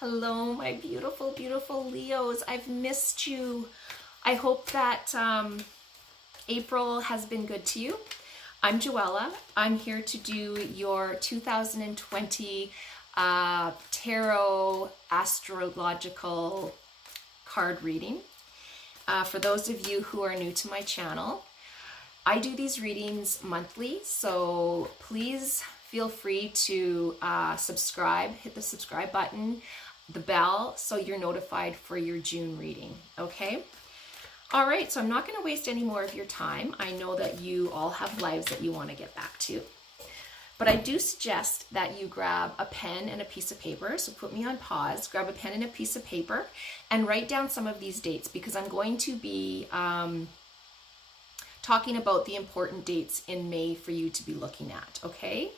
Hello, my beautiful, beautiful Leos. I've missed you. I hope that April has been good to you. I'm Joella. I'm here to do your 2020 tarot astrological card reading. For those of you who are new to my channel, I do these readings monthly, so please feel free to subscribe, hit the subscribe button, the bell, so you're notified for your June reading, okay? All right, so I'm not gonna waste any more of your time. I know that you all have lives that you wanna get back to, but I do suggest that you grab a pen and a piece of paper. So put me on pause, grab a pen and a piece of paper, and write down some of these dates, because I'm going to be talking about the important dates in May for you to be looking at, okay?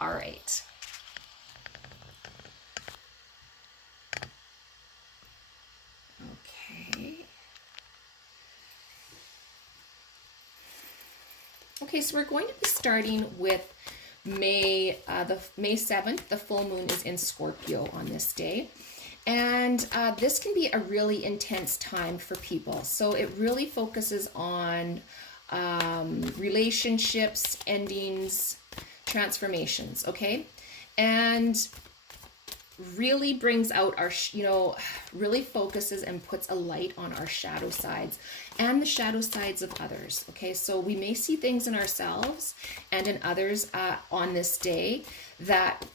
All right. Okay. Okay, so we're going to be starting with May 7th. The full moon is in Scorpio on this day. And this can be a really intense time for people. So it really focuses on relationships, endings, transformations, okay? And really brings out our, really focuses and puts a light on our shadow sides and the shadow sides of others, okay? So we may see things in ourselves and in others on this day that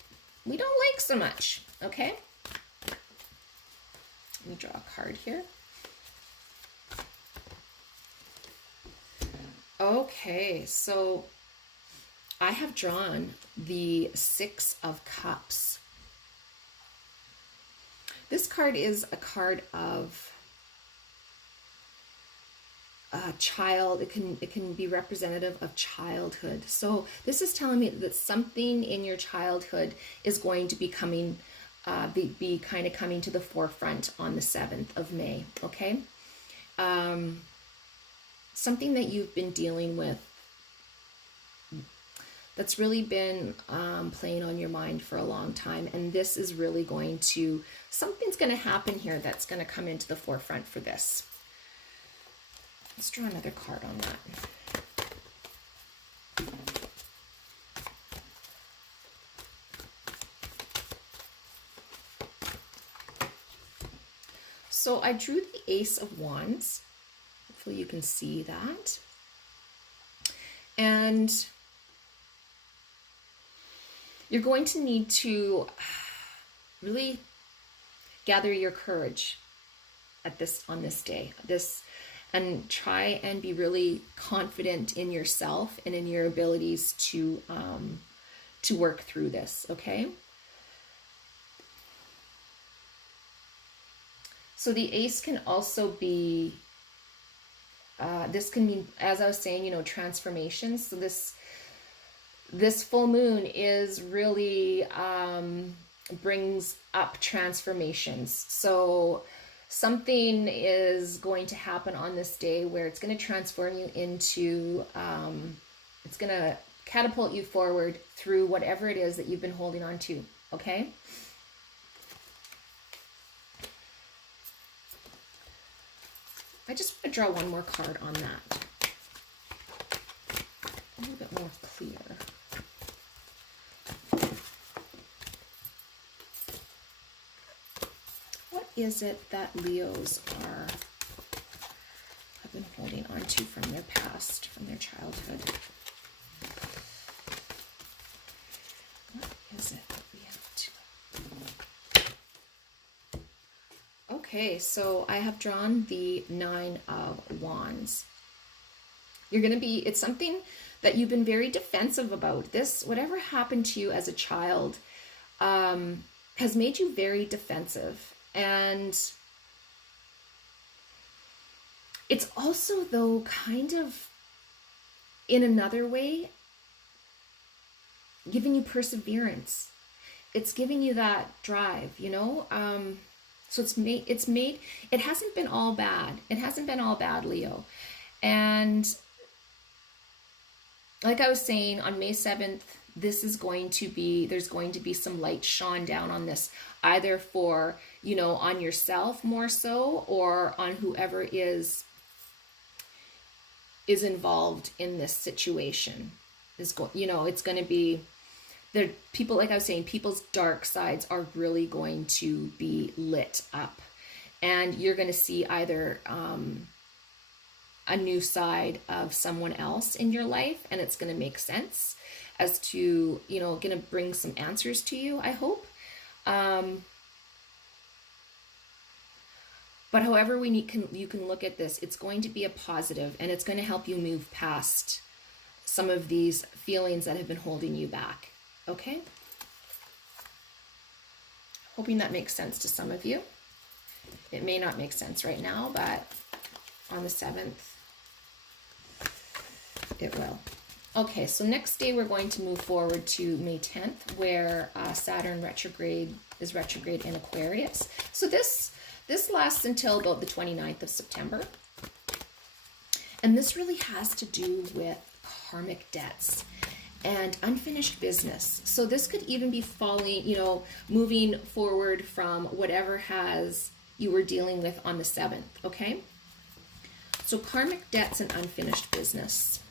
we don't like so much, okay? Let me draw a card here. Okay, so I have drawn the Six of Cups. This card is a card of a child. It can be representative of childhood. So this is telling me that something in your childhood is going to be coming, be kind of coming to the forefront on the 7th of May, okay? Something that you've been dealing with that's really been playing on your mind for a long time. And this is really going to, something's going to happen here that's going to come into the forefront for this. Let's draw another card on that. So I drew the Ace of Wands. Hopefully you can see that. And you're going to need to really gather your courage on this day, and try and be really confident in yourself and in your abilities to work through this, okay? So the Ace can also be, this can mean, as I was saying, transformations. So this full moon is really brings up transformations. So something is going to happen on this day where it's going to transform you into, it's going to catapult you forward through whatever it is that you've been holding on to, okay? I just want to draw one more card on that. A little bit more clear. What is it that Leos have been holding on to from their past, from their childhood? What is it that we have to? Okay, so I have drawn the Nine of Wands. You're going to be, it's something that you've been very defensive about. This, whatever happened to you as a child, has made you very defensive. And it's also, though, kind of, in another way, giving you perseverance. It's giving you that drive, So it hasn't been all bad. It hasn't been all bad, Leo. And like I was saying, on May 7th, this is going to be, there's going to be some light shone down on this, either for, you know, on yourself more so, or on whoever is involved in this situation. You know, it's going to be, there, people, like I was saying, people's dark sides are really going to be lit up, and you're going to see either a new side of someone else in your life, and it's going to make sense as to, you know, going to bring some answers to you, I hope. But however you can look at this, it's going to be a positive, and it's going to help you move past some of these feelings that have been holding you back. Okay? Hoping that makes sense to some of you. It may not make sense right now, but on the 7th, it will. Okay, so next day we're going to move forward to May 10th, where Saturn is retrograde in Aquarius. So this lasts until about the 29th of September. And this really has to do with karmic debts and unfinished business. So this could even be falling, you know, moving forward from whatever you were dealing with on the 7th, okay? So karmic debts and unfinished business.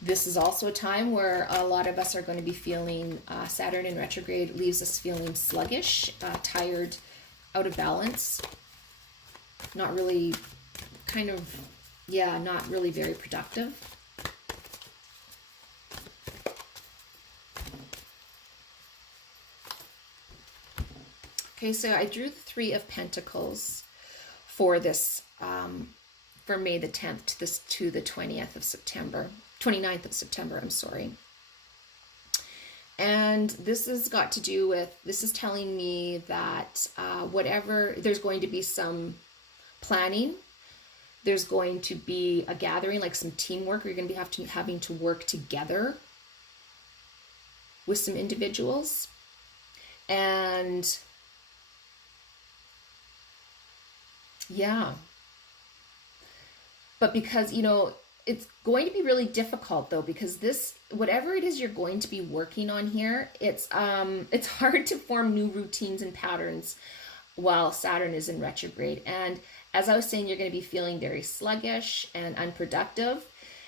This is also a time where a lot of us are going to be feeling, Saturn in retrograde leaves us feeling sluggish, tired, out of balance, not really, not really very productive. Okay, so I drew the 3 of Pentacles for this, for May the 10th to the 20th of September. 29th of September, I'm sorry. And this has got to do with, this is telling me that whatever, there's going to be some planning. There's going to be a gathering, like some teamwork. You're going to be having to work together with some individuals. And yeah. But because, you know, it's going to be really difficult though, because this, whatever it is you're going to be working on here, it's hard to form new routines and patterns while Saturn is in retrograde. And as I was saying, you're going to be feeling very sluggish and unproductive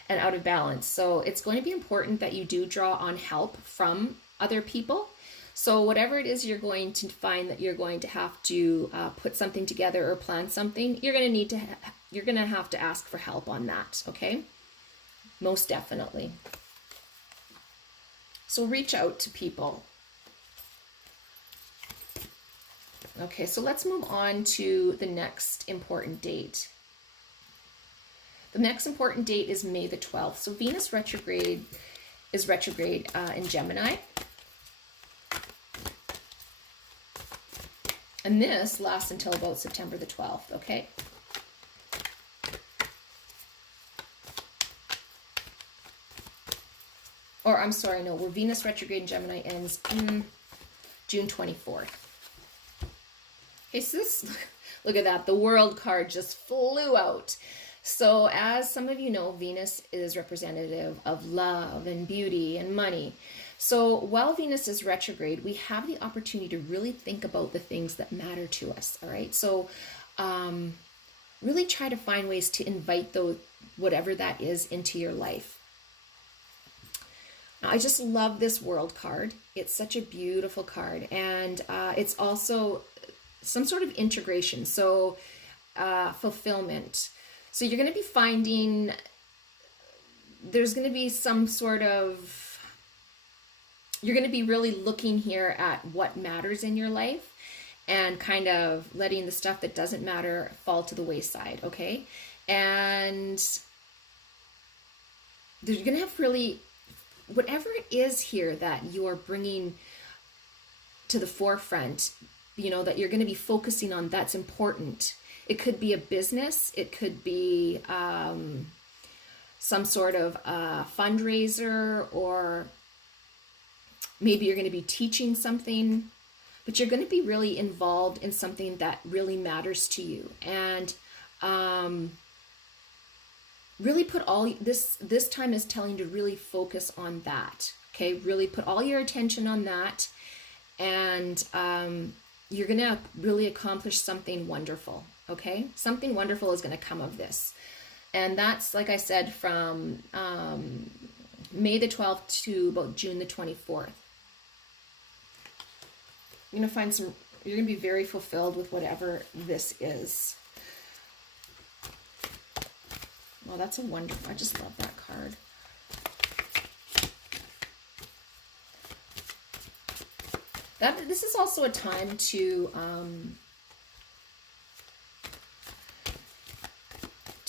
and out of balance. So it's going to be important that you do draw on help from other people. So whatever it is you're going to find that you're going to have to put something together or plan something, you're going to have to ask for help on that, okay? Most definitely. So reach out to people. Okay, so let's move on to the next important date. The next important date is May the 12th. So Venus is retrograde in Gemini. And this lasts until about September the 12th, okay? Or I'm sorry, no, where Venus retrograde in Gemini ends June 24th. Okay, so this, look at that, the World card just flew out. So as some of you know, Venus is representative of love and beauty and money. So while Venus is retrograde, we have the opportunity to really think about the things that matter to us, all right? So really try to find ways to invite those, whatever that is, into your life. Now, I just love this World card. It's such a beautiful card, and it's also some sort of integration, so fulfillment. So you're going to be finding there's going to be some sort of, you're going to be really looking here at what matters in your life and kind of letting the stuff that doesn't matter fall to the wayside, okay? And you're going to have really, whatever it is here that you're bringing to the forefront, you know, that you're going to be focusing on, that's important. It could be a business. It could be some sort of fundraiser, or maybe you're going to be teaching something, but you're going to be really involved in something that really matters to you. And really put all this time is telling you to really focus on that. Okay, really put all your attention on that, and you're gonna really accomplish something wonderful. Okay, something wonderful is gonna come of this, and that's, like I said, from May the 12th to about June the 24th. You're gonna find some. You're gonna be very fulfilled with whatever this is. Oh, that's a wonderful. I just love that card. This is also a time to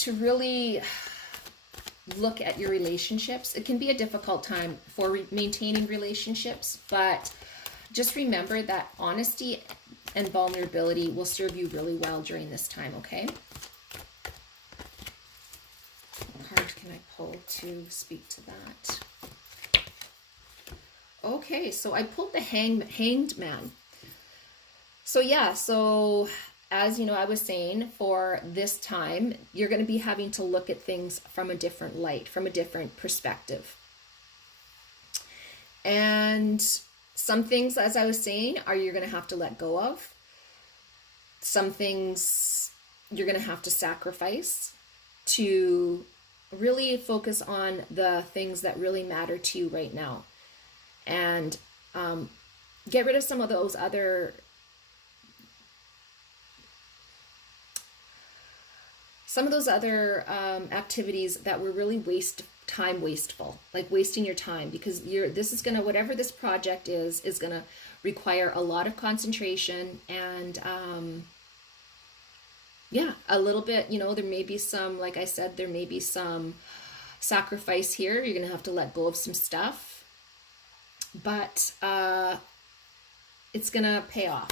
really look at your relationships. It can be a difficult time for maintaining relationships, but just remember that honesty and vulnerability will serve you really well during this time, okay? What card can I pull to speak to that? Okay, so I pulled the Hanged Man. So yeah, so as you know, I was saying, for this time, you're going to be having to look at things from a different light, from a different perspective. And some things, as I was saying, you're going to have to let go of. Some things you're going to have to sacrifice to really focus on the things that really matter to you right now. And get rid of some of those other activities that were really wasteful, like wasting your time, because this is gonna, whatever this project is gonna require a lot of concentration, and yeah, a little bit, you know, there may be some, like I said, there may be some sacrifice here. You're gonna have to let go of some stuff, but it's gonna pay off.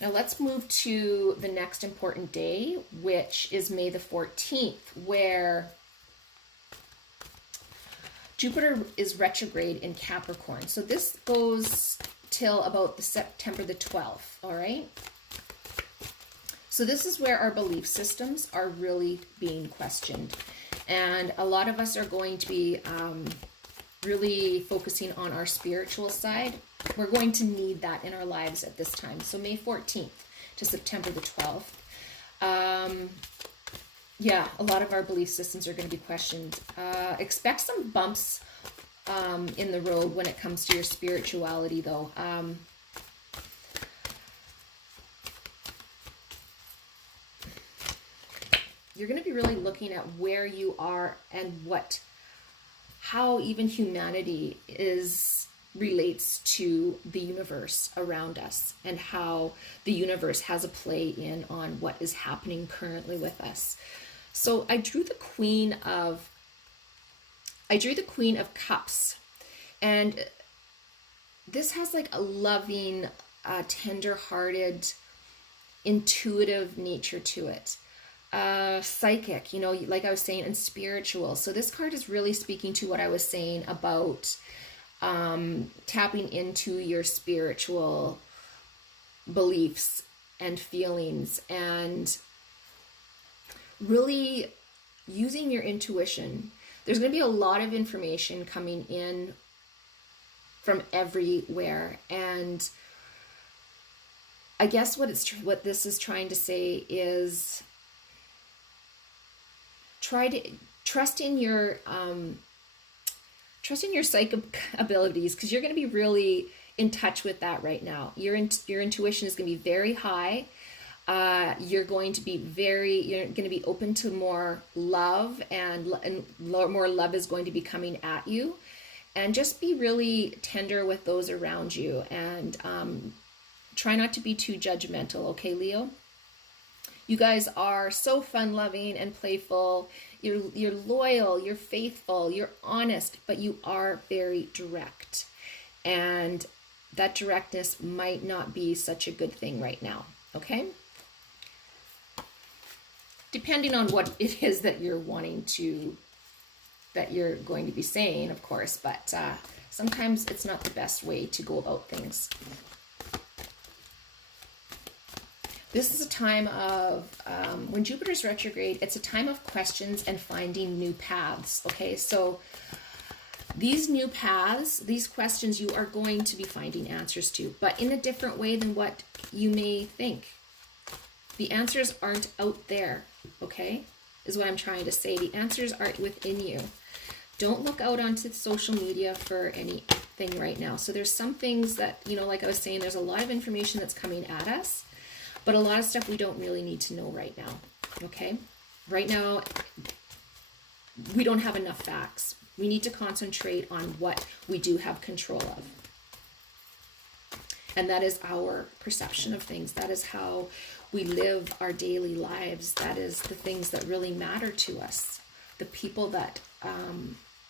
Now let's move to the next important day, which is May the 14th, where Jupiter is retrograde in Capricorn. So this goes till about September the 12th, all right? So this is where our belief systems are really being questioned. And a lot of us are going to be really focusing on our spiritual side. We're going to need that in our lives at this time. So May 14th to September the 12th. Yeah, a lot of our belief systems are going to be questioned. Expect some bumps in the road when it comes to your spirituality, though. You're going to be really looking at where you are and how even humanity relates to the universe around us, and how the universe has a play in on what is happening currently with us. So I drew the Queen of Cups, and this has like a loving, tender-hearted, intuitive nature to it. Psychic, you know, like I was saying, and spiritual. So this card is really speaking to what I was saying about tapping into your spiritual beliefs and feelings, and really using your intuition. There's going to be a lot of information coming in from everywhere, and I guess what this is trying to say is try to trust in your psychic abilities, because you're going to be really in touch with that right now. Your intuition is going to be very high. You're going to be open to more love, and more love is going to be coming at you. And just be really tender with those around you, and try not to be too judgmental, okay, Leo? You guys are so fun-loving and playful. You're loyal, you're faithful, you're honest, but you are very direct. And that directness might not be such a good thing right now, okay? Depending on what it is that you're going to be saying, of course, but sometimes it's not the best way to go about things. This is a time of, when Jupiter's retrograde, it's a time of questions and finding new paths, okay? So these new paths, these questions, you are going to be finding answers to, but in a different way than what you may think. The answers aren't out there, okay? Is what I'm trying to say. The answers are within you. Don't look out onto social media for anything right now. So there's some things that, you know, like I was saying, there's a lot of information that's coming at us, but a lot of stuff we don't really need to know right now, okay? Right now, we don't have enough facts. We need to concentrate on what we do have control of. And that is our perception of things. That is how we live our daily lives. That is the things that really matter to us. The people that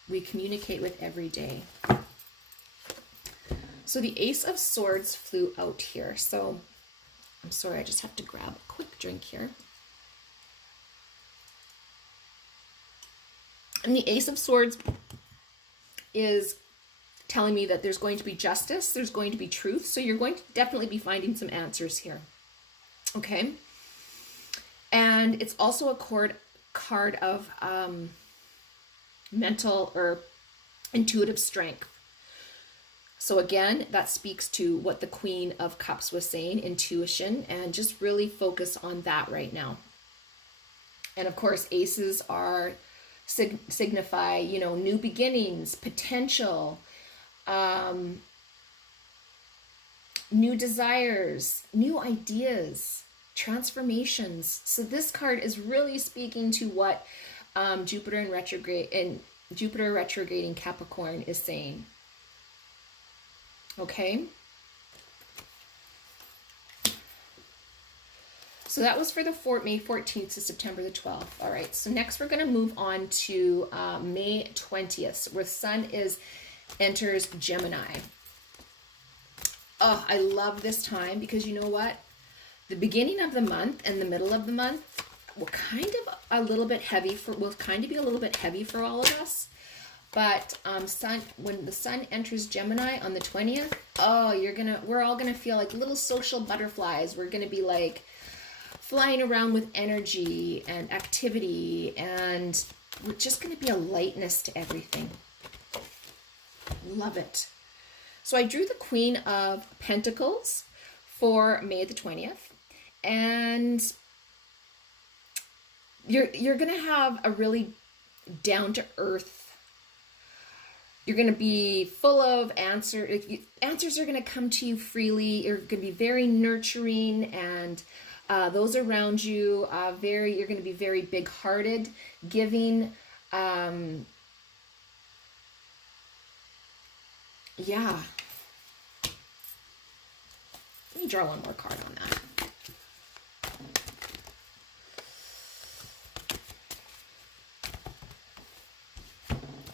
we communicate with every day. So the Ace of Swords flew out here. So I'm sorry, I just have to grab a quick drink here. And the Ace of Swords is telling me that there's going to be justice, there's going to be truth, so you're going to definitely be finding some answers here. Okay? And it's also a card of mental or intuitive strength. So again, that speaks to what the Queen of Cups was saying, intuition, and just really focus on that right now. And of course, aces are signify, you know, new beginnings, potential, new desires, new ideas, transformations. So this card is really speaking to what Jupiter retrograding Capricorn is saying. Okay. So that was for the May 14th to September the 12th. All right, so next we're going to move on to May 20th, where Sun enters Gemini. Oh, I love this time because you know what? The beginning of the month and the middle of the month will kind of be a little bit heavy for all of us. But when the Sun enters Gemini on the 20th, oh, we're all gonna feel like little social butterflies. We're gonna be like flying around with energy and activity, and we're just going to be a lightness to everything. Love it. So I drew the Queen of Pentacles for May the 20th, and you're going to have a really down-to-earth, you're going to be full of answers. Answers are going to come to you freely. You're going to be very nurturing, and those around you, you're going to be very big-hearted, giving. Yeah. Let me draw one more card on that.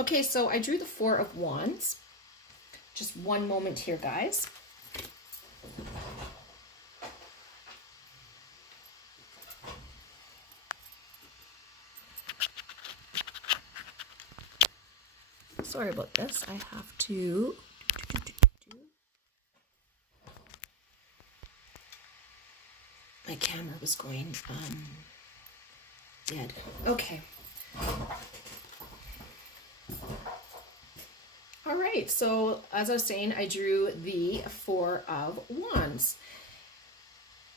Okay, so I drew the Four of Wands. Just one moment here, guys. Sorry about this. I have to... My camera was going dead. Okay. All right. So as I was saying, I drew the Four of Wands.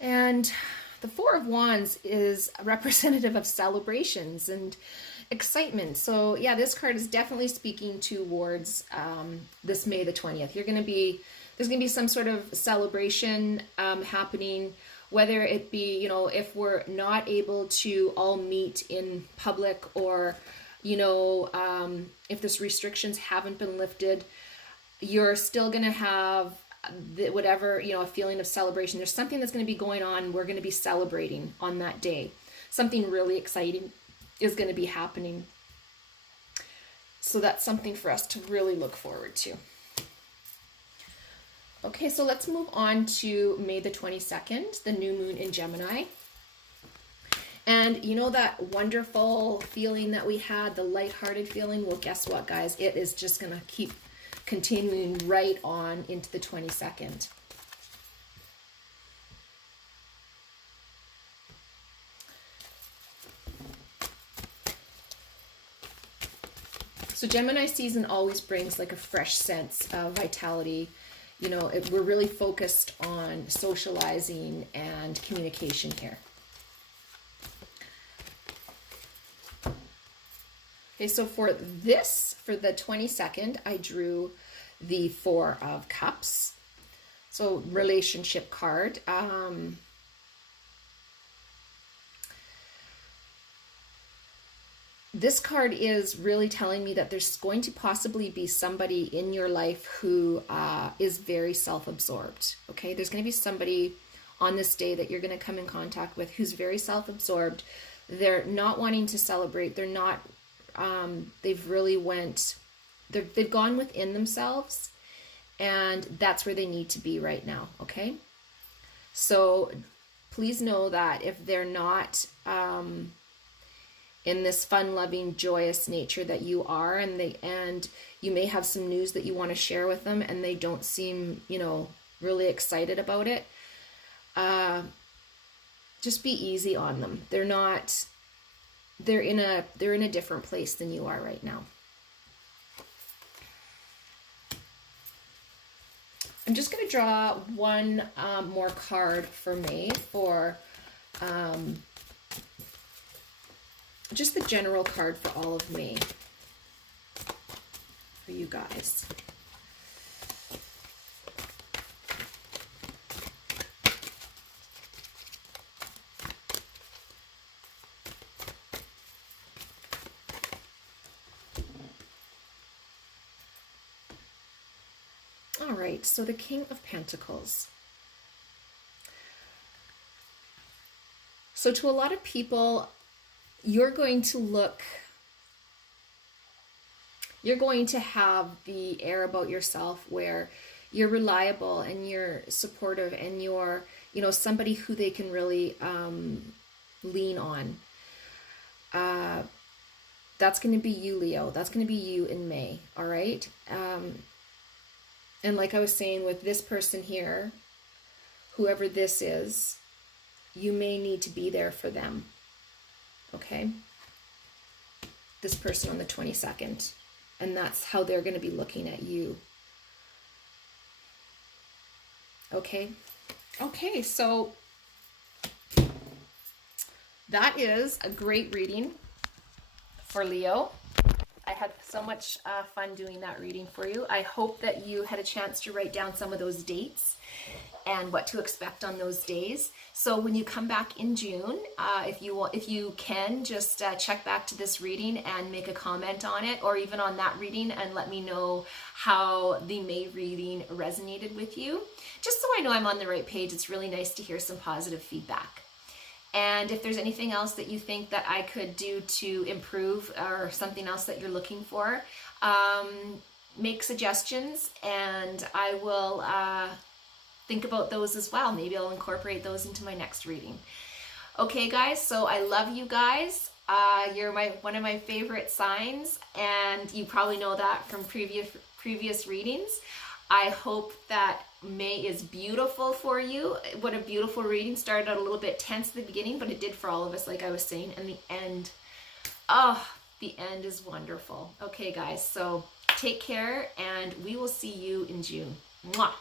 And the Four of Wands is representative of celebrations and excitement. So yeah, this card is definitely speaking towards this May the 20th. There's going to be some sort of celebration happening, whether it be, you know, if we're not able to all meet in public, or, you know, if this restrictions haven't been lifted, you're still going to have whatever, you know, a feeling of celebration. There's something that's going to be going on. We're going to be celebrating on that day. Something really exciting is going to be happening. So that's something for us to really look forward to. Okay, so let's move on to May the 22nd, the new moon in Gemini. And you know that wonderful feeling that we had, the lighthearted feeling? Well, guess what, guys? It is just going to keep continuing right on into the 22nd. So Gemini season always brings like a fresh sense of vitality. You know, we're really focused on socializing and communication here. Okay, so for the 22nd, I drew the Four of Cups. So relationship card. This card is really telling me that there's going to possibly be somebody in your life who is very self-absorbed. Okay, there's going to be somebody on this day that you're going to come in contact with who's very self-absorbed. They're not wanting to celebrate. They're not. They've gone within themselves, and that's where they need to be right now. Okay, so please know that if they're not in this fun-loving, joyous nature that you are, and you may have some news that you want to share with them, and they don't seem, you know, really excited about it, just be easy on them. They're in a different place than you are right now. I'm just going to draw one more card for May for just the general card for all of May for you guys. All right, so the King of Pentacles. So to a lot of people, you're going to have the air about yourself where you're reliable and you're supportive and you're, you know, somebody who they can really lean on. That's going to be you, Leo. That's going to be you in May, all right? And like I was saying with this person here, whoever this is, you may need to be there for them. Okay, this person on the 22nd, and that's how they're going to be looking at you. Okay, so that is a great reading for Leo. I had so much fun doing that reading for you. I hope that you had a chance to write down some of those dates and what to expect on those days. So when you come back in June, if you can, just check back to this reading and make a comment on it, or even on that reading, and let me know how the May reading resonated with you. Just so I know I'm on the right page. It's really nice to hear some positive feedback. And if there's anything else that you think that I could do to improve, or something else that you're looking for, make suggestions, and I will think about those as well. Maybe I'll incorporate those into my next reading. Okay, guys, so I love you guys. You're one of my favorite signs, and you probably know that from previous readings. I hope that May is beautiful for you. What a beautiful reading. Started out a little bit tense at the beginning, but it did for all of us, like I was saying. And the end is wonderful. Okay, guys, so take care, and we will see you in June. Mwah!